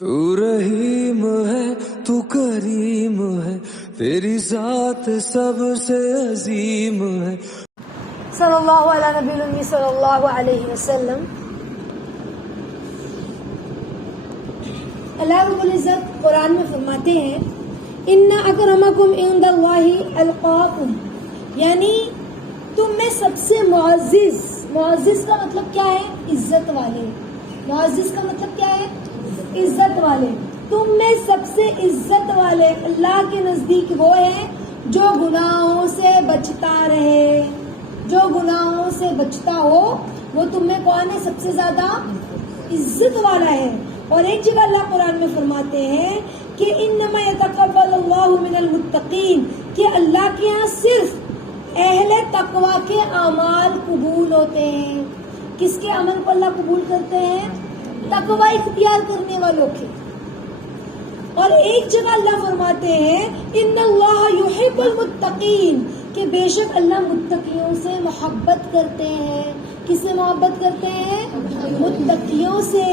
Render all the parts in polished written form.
تو رحیم ہے تو کریم ہے تیری ذات سب سے عظیم ہے. صلی اللہ علیہ نبی الامی صلی اللہ علیہ وسلم. اللہ رب العزت قرآن میں فرماتے ہیں ان اکرمکم عند اللہ اتقاکم، یعنی تم میں سب سے معزز. معزز کا مطلب کیا ہے؟ عزت والے. معزز کا مطلب کیا ہے؟ عزت والے. تم میں سب سے عزت والے اللہ کے نزدیک وہ ہے جو گناہوں سے بچتا رہے. جو گناہوں سے بچتا ہو وہ تم میں کون ہے؟ سب سے زیادہ عزت والا ہے. اور ایک جگہ اللہ قرآن میں فرماتے ہیں کہ انما یتقبل اللہ من المتقین، کہ اللہ کے یہاں صرف اہل تقوی کے اعمال قبول ہوتے ہیں. کس کے عمل کو اللہ قبول کرتے ہیں؟ تقوی اختیار کرنے والوں کے. اور ایک جگہ اللہ فرماتے ہیں ان اللہ یحب المتقین، کہ بے شک اللہ متقیوں سے محبت کرتے ہیں. کس سے محبت کرتے ہیں؟ متقیوں سے.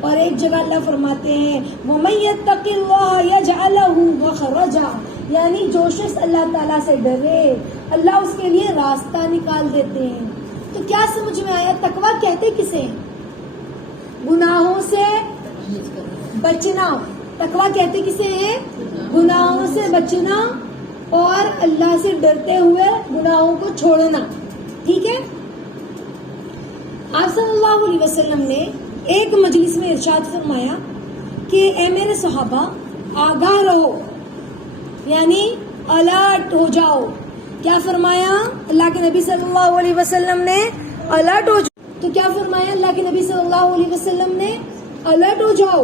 اور ایک جگہ اللہ فرماتے ہیں وَمَن يَتَّقِ اللَّهَ يَجْعَل لَهُ مَخْرَجًا، یعنی جو شخص اللہ تعالیٰ سے ڈرے اللہ اس کے لیے راستہ نکال دیتے ہیں. تو کیا سمجھ میں آیا؟ تقویٰ کہتے کسے؟ گناہوں سے بچنا. تقویٰ کہتے کسے ہیں؟ گناہوں سے بچنا اور اللہ سے ڈرتے ہوئے گناہوں کو چھوڑنا. ٹھیک ہے. آپ صلی اللہ علیہ وسلم نے ایک مجلس میں ارشاد فرمایا کہ اے میرے صحابہ آگاہ رہو، یعنی الرٹ ہو جاؤ. کیا فرمایا اللہ کے نبی صلی اللہ علیہ وسلم نے؟ الرٹ ہو جاؤ. تو کیا فرمایا اللہ کے نبی صلی اللہ علیہ وسلم نے؟ الرٹ ہو جاؤ،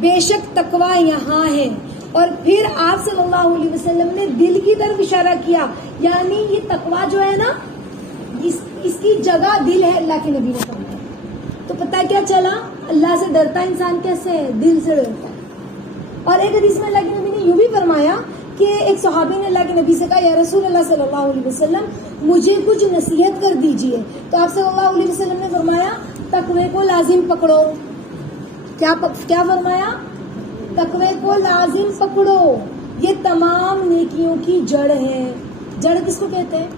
بے شک تقوی یہاں ہے. اور پھر آپ صلی اللہ علیہ وسلم نے دل کی طرف اشارہ کیا، یعنی یہ تقوی جو ہے نا اس کی جگہ دل ہے. اللہ کے نبی نے فرمایا. تو پتہ کیا چلا اللہ سے ڈرتا انسان کیسے ہے؟ دل سے ڈرتا ہے. اور ایک حدیث میں اللہ کے نبی نے یوں بھی فرمایا کہ ایک صحابی نے اللہ کے نبی سے کہا یا رسول اللہ صلی اللہ علیہ وسلم مجھے کچھ نصیحت کر دیجئے. تو آپ صلی اللہ علیہ وسلم نے فرمایا تقوی کو لازم پکڑو. کیا فرمایا؟ تقوی کو لازم پکڑو، یہ تمام نیکیوں کی جڑ ہے. جڑ کس کو کہتے ہیں؟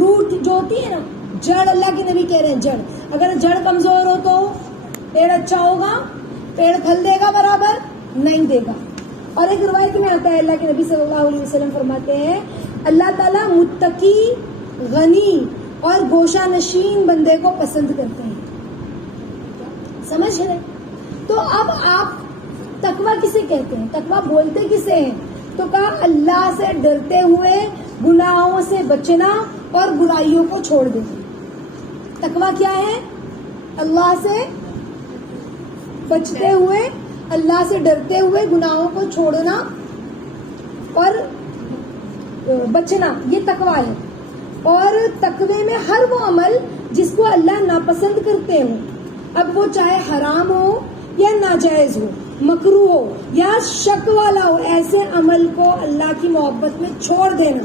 روٹ جو ہوتی ہے نا، جڑ. اللہ کے نبی کہہ رہے ہیں جڑ. اگر جڑ کمزور ہو تو پیڑ اچھا ہوگا؟ پیڑ پھل دے گا برابر؟ نہیں دے گا. اور ایک روایت میں آتا ہے اللہ کے نبی صلی اللہ علیہ وسلم فرماتے ہیں اللہ تعالیٰ متقی، غنی اور گوشہ نشین بندے کو پسند کرتے ہیں. سمجھ رہے؟ تو اب آپ تقوی کسے کہتے ہیں؟ تقوی بولتے کسے ہیں؟ تو کہا اللہ سے ڈرتے ہوئے گناہوں سے بچنا اور برائیوں کو چھوڑ دینا. تقوی کیا ہے؟ اللہ سے بچتے ہوئے، اللہ سے ڈرتے ہوئے گناہوں کو چھوڑنا اور بچنا، یہ تقوی ہے. اور تقوی میں ہر وہ عمل جس کو اللہ ناپسند کرتے ہوں، اب وہ چاہے حرام ہو یا ناجائز ہو، مکروہ ہو یا شک والا ہو، ایسے عمل کو اللہ کی محبت میں چھوڑ دینا،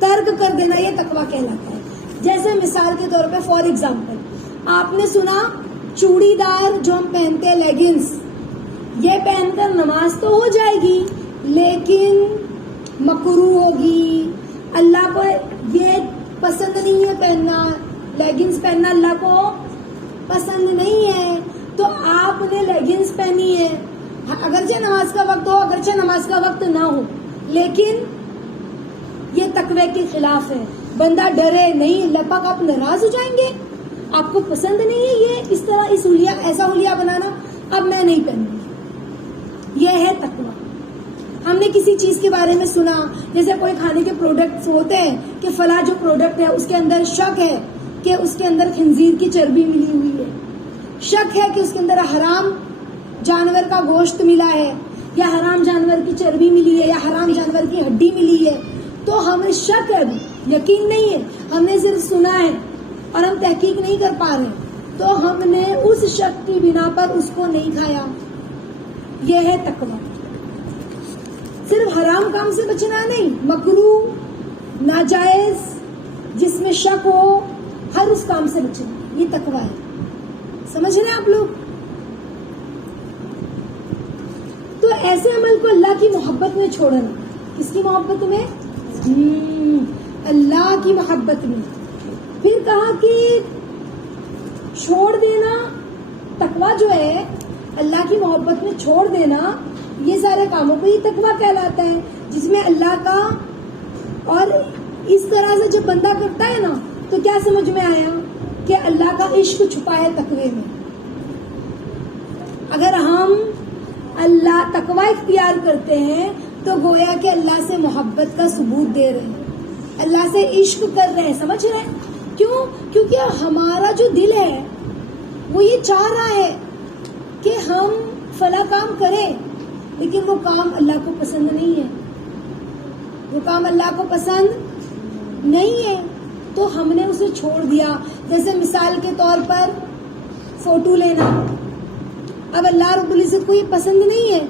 ترک کر دینا، یہ تقوی کہلاتا ہے. جیسے مثال کے طور پہ فار ایگزامپل آپ نے سنا چوڑی دار جو ہم پہنتے ہیں لیگنز، یہ پہن کر نماز تو ہو جائے گی لیکن مکروہ ہوگی. اللہ کو یہ پسند نہیں ہے پہننا، لیگنز پہننا اللہ کو پسند نہیں ہے. تو آپ نے لیگنز پہنی ہے، اگرچہ نماز کا وقت ہو، اگرچہ نماز کا وقت نہ ہو، لیکن یہ تقوی کے خلاف ہے. بندہ ڈرے نہیں، اللہ پاک آپ ناراض ہو جائیں گے، آپ کو پسند نہیں ہے یہ اس طرح اس حلیہ، ایسا حلیہ بنانا، اب میں نہیں پہنوں. یہ ہے تقوی. ہم نے کسی چیز کے بارے میں سنا، جیسے کوئی کھانے کے پروڈکٹس ہوتے ہیں کہ فلاں جو پروڈکٹ ہے اس کے اندر شک ہے کہ اس کے اندر خنزیر کی چربی ملی ہوئی ہے، شک ہے کہ اس کے اندر حرام جانور کا گوشت ملا ہے یا حرام جانور کی چربی ملی ہے یا حرام جانور کی ہڈی ملی ہے. تو ہمیں شک ہے، یقین نہیں ہے، ہم نے صرف سنا ہے اور ہم تحقیق نہیں کر پا رہے، تو ہم نے اس شک کی بنا پر اس کو نہیں کھایا. یہ ہے تقوی. صرف حرام کام سے بچنا نہیں، مکروہ، ناجائز، جس میں شک ہو، ہر اس کام سے بچنا، یہ تقوی ہے. سمجھ رہے ہیں آپ لوگ؟ تو ایسے عمل کو اللہ کی محبت میں چھوڑنا. کس کی محبت میں؟ اللہ کی محبت میں. پھر کہا کہ چھوڑ دینا تقویٰ جو ہے اللہ کی محبت میں چھوڑ دینا، یہ سارے کاموں کو یہ تقویٰ کہلاتا ہے، جس میں اللہ کا، اور اس طرح سے جب بندہ کرتا ہے نا تو کیا سمجھ میں آیا کہ اللہ کا عشق چھپا ہے تقوی میں. اگر ہم اللہ تقوی اختیار کرتے ہیں تو گویا کہ اللہ سے محبت کا ثبوت دے رہے ہیں، اللہ سے عشق کر رہے ہیں. سمجھ رہے ہیں کیوں؟ کیونکہ ہمارا جو دل ہے وہ یہ چاہ رہا ہے کہ ہم فلاں کام کریں، لیکن وہ کام اللہ کو پسند نہیں ہے، وہ کام اللہ کو پسند نہیں ہے، تو ہم نے اسے چھوڑ دیا. جیسے مثال کے طور پر فوٹو لینا، اب اللہ رب العزت کو یہ پسند نہیں ہے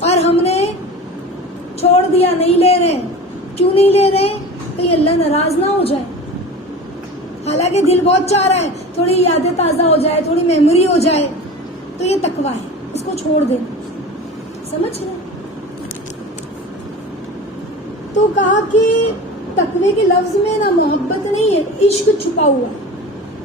اور ہم نے چھوڑ دیا، نہیں لے رہے. کیوں نہیں لے رہے؟ کہیں اللہ ناراض نہ ہو جائے. حالانکہ دل بہت چاہ رہا ہے تھوڑی یادیں تازہ ہو جائے، تھوڑی میموری ہو جائے، تو یہ تقویٰ ہے، اس کو چھوڑ دیں. سمجھ رہے؟ تو کہا کہ تقوی کے لفظ میں نا محبت نہیں ہے، عشق چھپا ہوا ہے.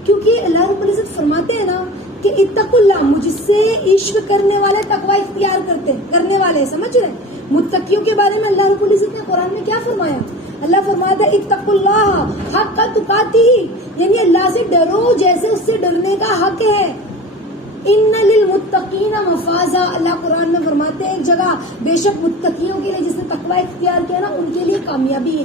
کیونکہ اللہ رب العزت فرماتے ہیں نا کہ اتقوا اللہ، مجھ سے عشق کرنے والے تقوی اختیار کرنے والے. سمجھ رہے؟ متقیوں کے بارے میں اللہ رب العزت نے قرآن میں کیا فرمایا؟ اللہ فرماتا ہے اتقوا اللہ حق تقاتہ، یعنی اللہ سے ڈرو جیسے اس سے ڈرنے کا حق ہے. ان للمتقین مفازا، اللہ قرآن میں فرماتے ہیں ایک جگہ، بے شک متقیوں کے لیے، جس نے تقوی اختیار کیا نا ان کے لیے کامیابی ہے.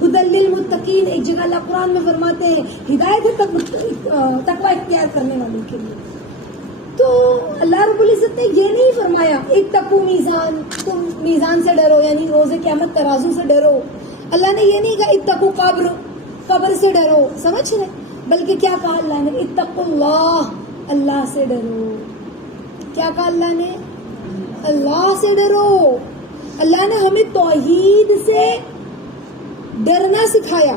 ہدی للمتقین، ایک جگہ اللہ قرآن میں فرماتے ہیں ہدایت ہے تقوی اختیار کرنے والوں کے لیے. تو اللہ رب العزت نے یہ نہیں فرمایا اتقوا میزان، تم میزان سے ڈرو، یعنی روز قیامت ترازو سے ڈرو. اللہ نے یہ نہیں کہا اتقوا قبر سے ڈرو. سمجھ رہے؟ بلکہ کیا کہا اللہ نے؟ اتقوا اللہ، اللہ سے ڈرو. کیا کہا اللہ نے؟ اللہ سے ڈرو. اللہ نے ہمیں توحید سے ڈرنا سکھایا.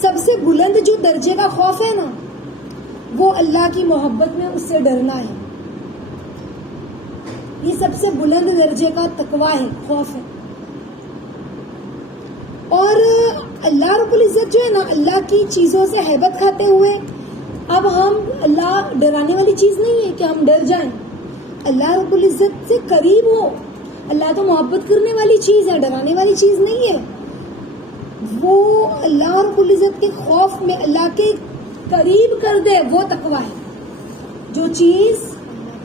سب سے بلند جو درجے کا خوف ہے نا وہ اللہ کی محبت میں اس سے ڈرنا ہے. یہ سب سے بلند درجے کا تقویٰ ہے، خوف ہے. اور اللہ رب العزت جو ہے نا اللہ کی چیزوں سے ہیبت کھاتے ہوئے، اب ہم، اللہ ڈرانے والی چیز نہیں ہے کہ ہم ڈر جائیں. اللہ رب العزت سے قریب ہو. اللہ تو محبت کرنے والی چیز ہے، ڈرانے والی چیز نہیں ہے. وہ اللہ رب العزت کے خوف میں اللہ کے قریب کر دے، وہ تقویٰ ہے. جو چیز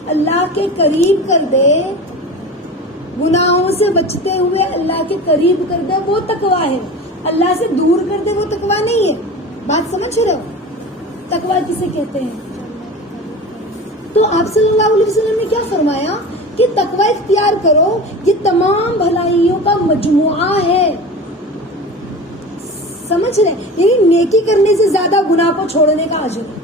اللہ کے قریب کر دے، گناہوں سے بچتے ہوئے اللہ کے قریب کر دے، وہ تقویٰ ہے. اللہ سے دور کر دے وہ تقویٰ نہیں ہے. بات سمجھ رہے ہو؟ تقویٰ کسے کہتے ہیں؟ تو آپ صلی اللہ علیہ وسلم نے کیا فرمایا کہ تقویٰ اختیار کرو، یہ تمام بھلائیوں کا مجموعہ ہے. سمجھ رہے؟ یعنی نیکی کرنے سے زیادہ گناہ کو چھوڑنے کا اجر ہے.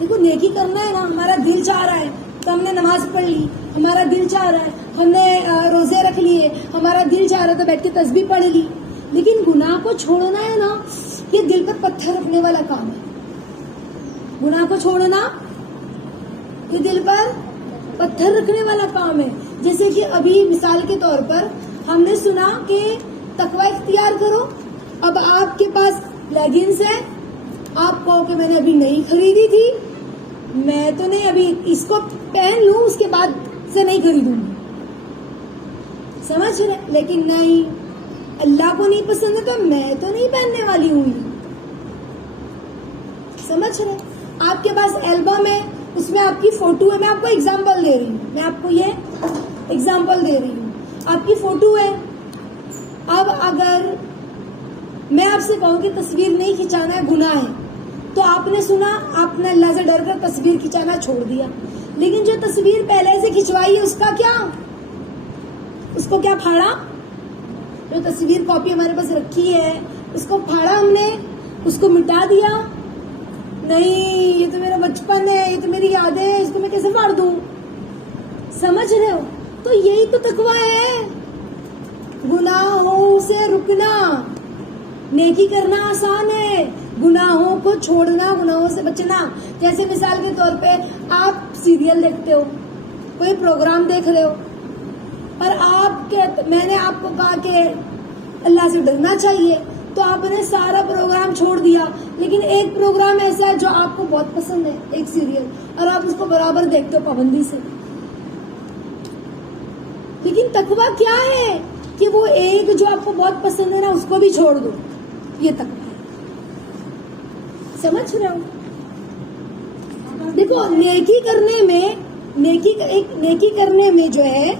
دیکھو نیکی کرنا ہے نا، ہمارا دل چاہ رہا ہے تو ہم نے نماز پڑھ لی، ہمارا دل چاہ رہا ہے ہم نے روزے رکھ لیے، ہمارا دل چاہ رہا ہے تو بیٹھ کے تسبیح پڑھ لی. لیکن گناہ کو چھوڑنا ہے نا، یہ دل پر پتھر رکھنے والا کام ہے. گناہ کو چھوڑنا یہ دل پر پتھر رکھنے والا کام ہے. جیسے کہ ابھی مثال کے طور پر ہم نے سنا کہ تقویٰ اختیار کرو. اب آپ کے پاس لیگنس ہے، آپ کہو کہ میں نے ابھی نہیں خریدی تھی، میں تو نہیں ابھی اس کو پہن لوں، اس کے بعد سے نہیں خریدوں گی. سمجھ رہے؟ لیکن نہیں، اللہ کو نہیں پسند ہے تو میں تو نہیں پہننے والی ہوں. سمجھ رہے؟ آپ کے پاس البم ہے، اس میں آپ کی فوٹو ہے. میں آپ کو ایگزامپل دے رہی ہوں، میں آپ کو یہ ایگزامپل دے رہی ہوں. آپ کی فوٹو ہے. اب اگر میں آپ سے کہوں کہ تصویر نہیں کھنچانا ہے، گناہ ہے، تو آپ نے سنا، آپ نے اللہ سے ڈر کر تصویر کھنچانا چھوڑ دیا. لیکن جو تصویر پہلے سے کھنچوائی ہے اس کا کیا؟ اس کو کیا پھاڑا؟ جو تصویر کاپی ہمارے پاس رکھی ہے اس کو پھاڑا ہم نے، اس کو مٹا دیا؟ نہیں، یہ تو میرا بچپن ہے، یہ تو میری یادیں ہیں، اس کو میں کیسے پھاڑ دوں؟ سمجھ رہے ہو؟ تو یہی تو تقویٰ ہے، گناہوں سے رکنا. نیکی کرنا آسان ہے، گناہوں کو چھوڑنا, گناہوں سے بچنا. جیسے مثال کے طور پہ آپ سیریل دیکھتے ہو, کوئی پروگرام دیکھ رہے ہو, اور میں نے آپ کو کہا کہ اللہ سے ڈرنا چاہیے, تو آپ نے سارا پروگرام چھوڑ دیا, لیکن ایک پروگرام ایسا ہے جو آپ کو بہت پسند ہے, ایک سیریل, اور آپ اس کو برابر دیکھتے ہو پابندی سے. لیکن تقویٰ کیا ہے کہ وہ ایک جو آپ کو بہت پسند ہے نا, اس کو بھی چھوڑ دو. یہ تقویٰ ہے. سمجھ رہے ہو؟ دیکھو, نیکی کرنے میں جو ہے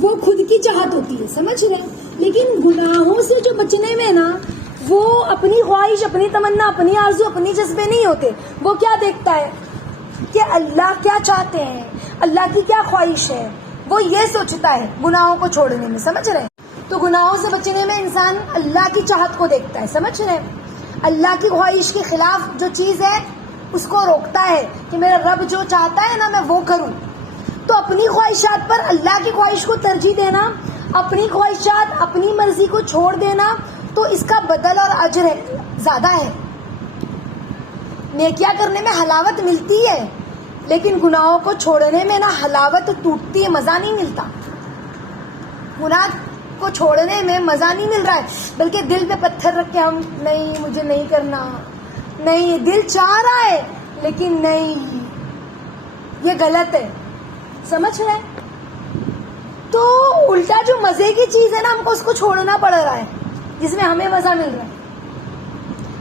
وہ خود کی چاہت ہوتی ہے, سمجھ رہے ہیں, لیکن گناہوں سے جو بچنے میں نا, وہ اپنی خواہش, اپنی تمنا, اپنی آرزو, اپنی جذبے نہیں ہوتے. وہ کیا دیکھتا ہے کہ اللہ کیا چاہتے ہیں, اللہ کی کیا خواہش ہے, وہ یہ سوچتا ہے گناہوں کو چھوڑنے میں. سمجھ رہے ہیں؟ تو گناہوں سے بچنے میں انسان اللہ کی چاہت کو دیکھتا ہے, سمجھ رہے ہیں, اللہ کی خواہش کے خلاف جو چیز ہے اس کو روکتا ہے کہ میرا رب جو چاہتا ہے نا میں وہ کروں. تو اپنی خواہشات پر اللہ کی خواہش کو ترجیح دینا, اپنی خواہشات, اپنی مرضی کو چھوڑ دینا, تو اس کا بدل اور اجر زیادہ ہے. نیکیاں کرنے میں حلاوت ملتی ہے, لیکن گناہوں کو چھوڑنے میں نا حلاوت ٹوٹتی ہے, مزہ نہیں ملتا. گناہ کو چھوڑنے میں مزہ نہیں مل رہا ہے, بلکہ دل پہ پتھر رکھ کے ہم نہیں, مجھے نہیں کرنا, نہیں, دل چاہ رہا ہے لیکن نہیں, یہ غلط ہے. سمجھ رہے ہیں؟ تو الٹا جو مزے کی چیز ہے نا, ہم کو اس کو چھوڑنا پڑ رہا ہے جس میں ہمیں مزہ مل رہا ہے.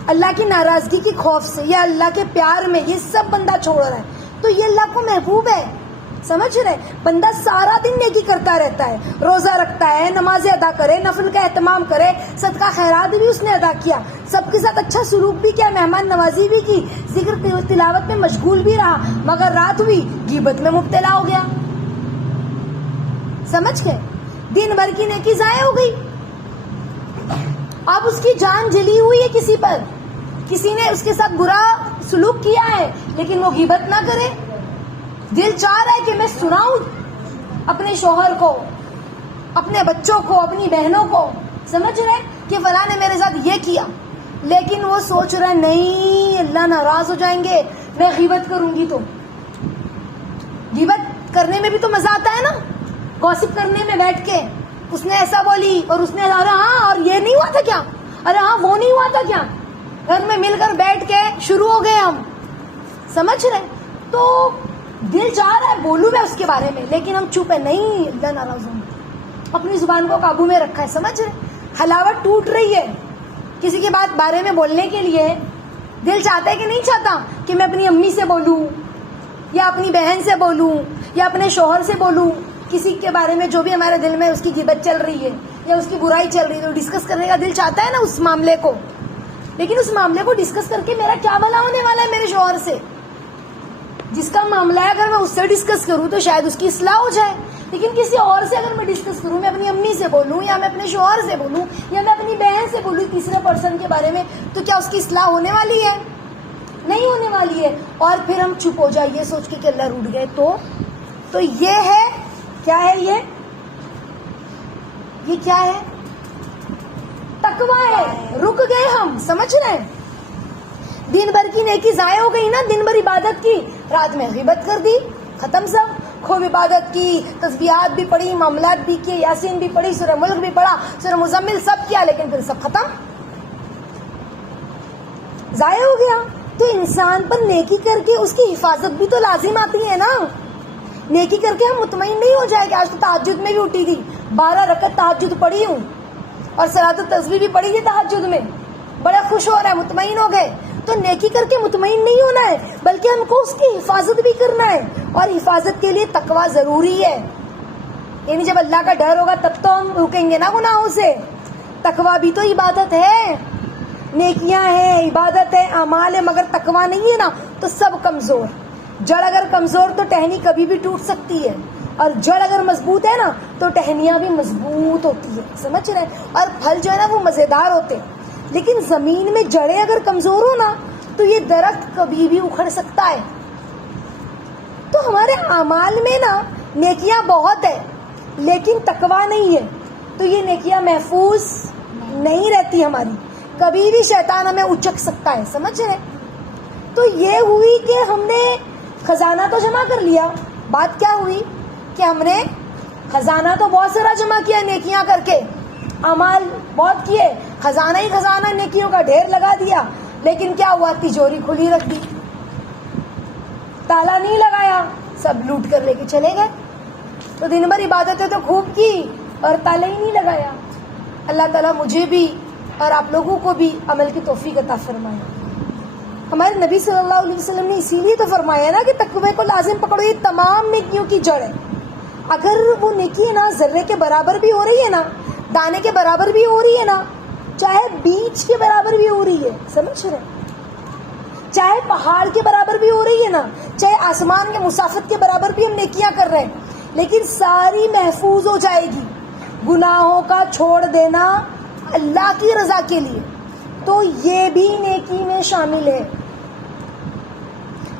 اللہ کی ناراضگی کی خوف سے یا اللہ کے پیار میں یہ سب بندہ چھوڑ رہا ہے, تو یہ اللہ کو محبوب ہے. سمجھ رہے؟ بندہ سارا دن نیکی کرتا رہتا ہے, روزہ رکھتا ہے, نمازیں ادا کرے, نفل کا اہتمام کرے, صدقہ خیرات بھی اس نے ادا کیا, سب کے ساتھ اچھا سلوک بھی کیا, مہمان نوازی بھی کی, ذکر تلاوت میں مشغول بھی رہا, مگر رات ہوئی غیبت میں مبتلا ہو گیا. سمجھ گئے؟ دن بھر کی نیکی ضائع ہو گئی. اب اس کی جان جلی ہوئی ہے کسی پر, کسی نے اس کے ساتھ برا سلوک کیا ہے, لیکن وہ غیبت نہ کرے. دل چاہ رہا ہے کہ میں سناؤں اپنے شوہر کو, اپنے بچوں کو, اپنی بہنوں کو, سمجھ رہے کہ فلاں نے میرے ساتھ یہ کیا, لیکن وہ سوچ رہا ہے نہیں, اللہ ناراض ہو جائیں گے, میں غیبت کروں گی. تو غیبت کرنے میں بھی تو مزہ آتا ہے نا, گوسپ کرنے میں بیٹھ کے, اس نے ایسا بولی اور اس نے, ارے ہاں, اور یہ نہیں ہوا تھا کیا, ارے ہاں وہ نہیں ہوا تھا کیا, گھر میں مل کر بیٹھ کے شروع ہو گئے ہم. سمجھ رہے؟ تو دل چاہ رہا ہے بولوں میں اس کے بارے میں, لیکن ہم چپ ہے, نہیں, اللہ ناراض ہوں, اپنی زبان کو قابو میں رکھا ہے. سمجھ رہے؟ حلاوت ٹوٹ رہی ہے کسی کے بارے میں بولنے کے لیے. دل چاہتا ہے کہ نہیں چاہتا کہ میں اپنی امی سے بولوں, یا اپنی بہن سے بولوں, یا اپنے شوہر سے بولوں, کسی کے بارے میں جو بھی ہمارے دل میں اس کی غیبت چل رہی ہے یا اس کی برائی چل رہی ہے, تو ڈسکس کرنے کا دل چاہتا ہے نا اس معاملے کو. لیکن اس معاملے کو ڈسکس کر کے میرا کیا بھلا ہونے والا ہے میرے شوہر سے؟ جس کا معاملہ ہے اگر میں اس سے ڈسکس کروں تو شاید اس کی اصلاح ہو جائے, لیکن کسی اور سے اگر میں ڈسکس کروں, میں اپنی امی سے بولوں, یا میں اپنے شوہر سے بولوں, یا میں اپنی بہن سے بولوں تیسرے پرسن کے بارے میں, تو کیا اس کی اصلاح ہونے والی ہے؟ نہیں ہونے والی ہے. اور پھر ہم چپ ہو جائیں یہ سوچ کے کہ اللہ روٹ گئے. تو یہ ہے, کیا ہے یہ کیا ہے؟ تقویٰ ہے. رک گئے ہم. سمجھ رہے ہیں؟ دن بھر کی نیکی ضائع ہو گئی نا, دن بھر عبادت کی, رات میں غیبت کر دی, ختم سب. خوب عبادت کی, تسبیحات بھی پڑھی, معاملات بھی کیے, یاسین بھی پڑھی, سورہ ملک بھی پڑھا, سورہ مزمل, سب کیا, لیکن پھر سب ختم, ضائع ہو گیا. تو انسان پر نیکی کر کے اس کی حفاظت بھی تو لازم آتی ہے نا. نیکی کر کے ہم مطمئن نہیں ہو جائے کہ آج تو تہجد میں بھی اٹھی تھی, 12 رکعت تہجد پڑھی ہوں, اور صلاۃ التسبیح بھی پڑھی تھی تہجد میں, بڑا خوش ہو رہا ہے, مطمئن ہو گئے. تو نیکی کر کے مطمئن نہیں ہونا ہے, بلکہ ہم کو اس کی حفاظت بھی کرنا ہے, اور حفاظت کے لیے تقویٰ ضروری ہے. یعنی جب اللہ کا ڈر ہوگا تب تو ہم رکیں گے نا گناہوں سے. تقویٰ بھی تو عبادت ہے, نیکیاں ہیں, عبادت ہے, اعمال ہے, مگر تقویٰ نہیں ہے نا تو سب کمزور. جڑ اگر کمزور تو ٹہنی کبھی بھی ٹوٹ سکتی ہے, اور جڑ اگر مضبوط ہے نا تو ٹہنیاں بھی مضبوط ہوتی ہے. سمجھ رہے ہیں؟ اور پھل جو ہے نا وہ مزیدار ہوتے ہیں. لیکن زمین میں جڑیں اگر کمزور ہو نا تو یہ درخت کبھی بھی اکھڑ سکتا ہے. تو ہمارے اعمال میں نا نیکیاں بہت ہے لیکن تقویٰ نہیں ہے, تو یہ نیکیاں محفوظ نہیں رہتی ہماری. کبھی بھی شیطان ہمیں اچک سکتا ہے. سمجھ رہے؟ تو یہ ہوئی کہ ہم نے خزانہ تو جمع کر لیا. بات کیا ہوئی کہ ہم نے خزانہ تو بہت سارا جمع کیا نیکیاں کر کے, اعمال بہت کیے, خزانہ ہی خزانہ نیکیوں کا ڈھیر لگا دیا, لیکن کیا ہوا؟ تجوری کھلی رکھ دی, تالا نہیں لگایا, سب لوٹ کر لے کے چلے گئے. تو دن بھر عبادتیں تو خوب کی اور تالا ہی نہیں لگایا. اللہ تعالیٰ مجھے بھی اور آپ لوگوں کو بھی عمل کی توفیق عطا فرمائے. ہمارے نبی صلی اللہ علیہ وسلم نے اسی لیے تو فرمایا نا کہ تقوی کو لازم پکڑو, یہ تمام نیکیوں کی جڑ ہے. اگر وہ نیکی نا ذرے کے برابر بھی ہو رہی ہے نا, دانے کے برابر بھی ہو رہی ہے نا, چاہے بیج کے برابر بھی ہو رہی ہے, سمجھ رہے, چاہے پہاڑ کے برابر بھی ہو رہی ہے نا, چاہے آسمان کے مسافت کے برابر بھی ہم نیکیاں کر رہے ہیں, لیکن ساری محفوظ ہو جائے گی. گناہوں کا چھوڑ دینا اللہ کی رضا کے لیے, تو یہ بھی نیکی میں شامل ہے,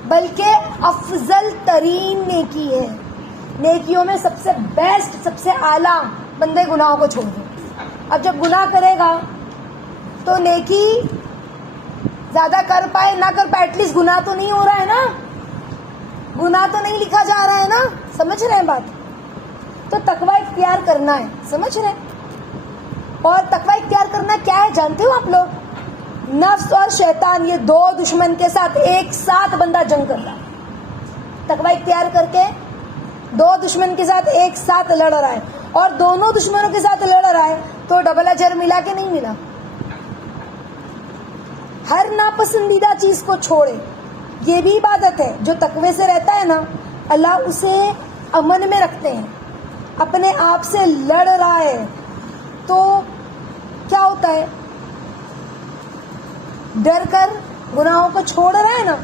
بلکہ افضل ترین نیکی ہے. نیکیوں میں سب سے بیسٹ, سب سے اعلیٰ بندے گناہوں کو چھوڑ دیں. اب جب گناہ کرے گا تو نیکی زیادہ کر پائے نہ کر پائے, ایٹ لیسٹ گناہ تو نہیں ہو رہا ہے نا, گناہ تو نہیں لکھا جا رہا ہے نا. سمجھ رہے ہیں بات؟ تو تقوی اختیار کرنا ہے, سمجھ رہے ہیں. اور تقوی اختیار کرنا کیا ہے جانتے ہو آپ لوگ؟ نفس اور شیطان, یہ دو دشمن کے ساتھ ایک ساتھ بندہ جنگ کر رہا ہے. تقوی اختیار کر کے دو دشمن کے ساتھ ایک ساتھ لڑ رہا ہے, اور دونوں دشمنوں کے ساتھ لڑ رہا ہے تو ڈبل اجر ملا کہ نہیں ملا؟ ہر ناپسندیدہ چیز کو چھوڑے, یہ بھی عبادت ہے. جو تقوی سے رہتا ہے نا, اللہ اسے امن میں رکھتے ہیں. اپنے آپ سے لڑ رہا ہے تو کیا ہوتا ہے؟ ڈر کر گناہوں کو چھوڑ رہا ہے نا,